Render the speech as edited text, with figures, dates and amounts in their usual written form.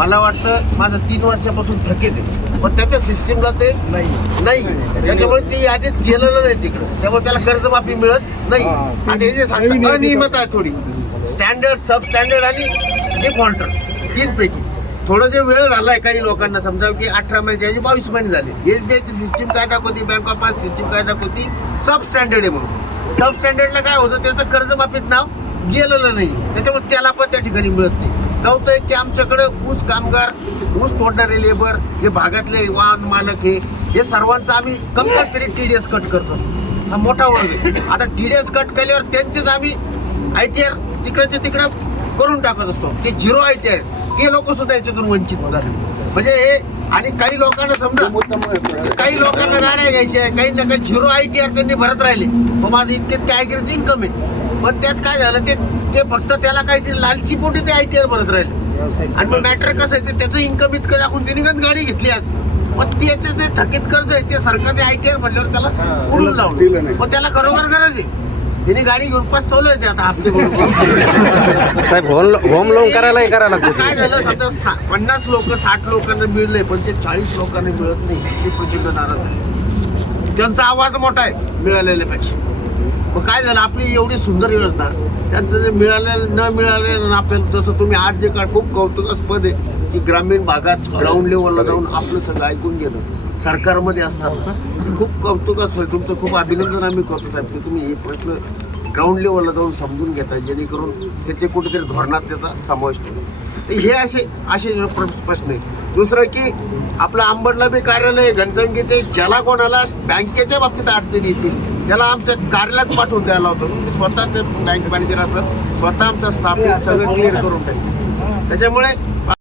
मला वाटतं माझं 3 वर्षापासून थकीत आहे, पण त्याच्या सिस्टीमला ते नाही, त्याच्यामुळे ती यादीत गेलेलं नाही तिकडं, त्यामुळे त्याला कर्जमाफी मिळत नाही. आणि हे जे सांगतात अनियमित आहे थोडी, स्टँडर्ड, सब स्टँडर्ड आणि डिफॉल्टर 3 पैकी थोडं जे वेळ झालाय काही लोकांना, समजा की 18 महिन्याची ऐवजी 22 महिने झाले. एसबीआयची सिस्टीम काय दाखवती, बँक ऑफ महाराष्ट्र सिस्टीम काय दाखवती, सब स्टँडर्ड आहे म्हणून. सब स्टँडर्डला काय होतं, त्याचं कर्जमाफीत नाव गेलेलं नाही, त्याच्यामुळे त्याला पण त्या ठिकाणी मिळत नाही. चौथं आहे की आमच्याकडे ऊस कामगार, ऊस तोडणारे लेबर, जे भागातले वाहन मालक हे सर्वांचा आम्ही कंपल्सरी TDS कट करतो. हा मोठा वर्ग आहे. आता TDS कट केल्यावर त्यांचेच आम्ही ITR तिकडे करून टाकत असतो. ते 0 ITR ते लोक सुद्धा याच्यातून वंचित झाले. म्हणजे हे, आणि काही लोकांना समजा, काही लोकांना गाड्या घ्यायच्या, काही ना काही 0 ITR त्यांनी भरत राहिले. मग माझं इतके कॅगरीचं इन्कम आहे, पण त्यात काय झालं, ते फक्त त्याला काहीतरी लालची पोटी ते ITR भरत राहिले. आणि मग मॅटर कसं आहे, त्याचं इन्कम इतकं दाखवून त्यांनी गाडी घेतली आज, पण त्याचे ते थकीत कर्ज आहे, ते सरकारने ITR भरल्यावर त्याला उडून लावलं. पण त्याला खरोखर गरज आहे, त्यांनी गाडी घेऊन पस्तवलं ते आता हप्ते साहेब. होम लोन करायला काय झालं, समजा 50 लोक 60 लोकांना मिळले, पण ते 40 लोकांना मिळत नाही, ते प्रचंड नाराज आहे. त्यांचा आवाज मोठा आहे मिळालेल्यापेक्षा. मग काय झालं, आपली एवढी सुंदर योजना, त्यांचं जे मिळालेलं न मिळालेलं आपल्याला, जसं तुम्ही आज जे काय खूप कौतुकास्पद आहे की ग्रामीण भागात ग्राउंड लेवलला जाऊन आपलं सगळं ऐकून घेणं, सरकारमध्ये असताना खूप कौतुकास्पद. तुमचं खूप अभिनंदन आम्ही करतो साहेब, की तुम्ही हे प्रश्न ग्राउंड लेवलला जाऊन समजून घेता, जेणेकरून त्याचे कुठेतरी धोरणात त्याचा समावेश केला. हे असे प्रश्न आहे. दुसरं की आपलं अंबडला बी कार्यालय आहे, घनसंगी, ते ज्याला कोणाला बँकेच्या बाबतीत अडचणी येतील त्याला आमच्या कार्यालयात पाठवून द्यायला होतं. मी स्वतःच बँक मॅनेजर असं स्वतः आमचा स्टाफ सगळं क्लिअर करून टाकेल. त्याच्यामुळे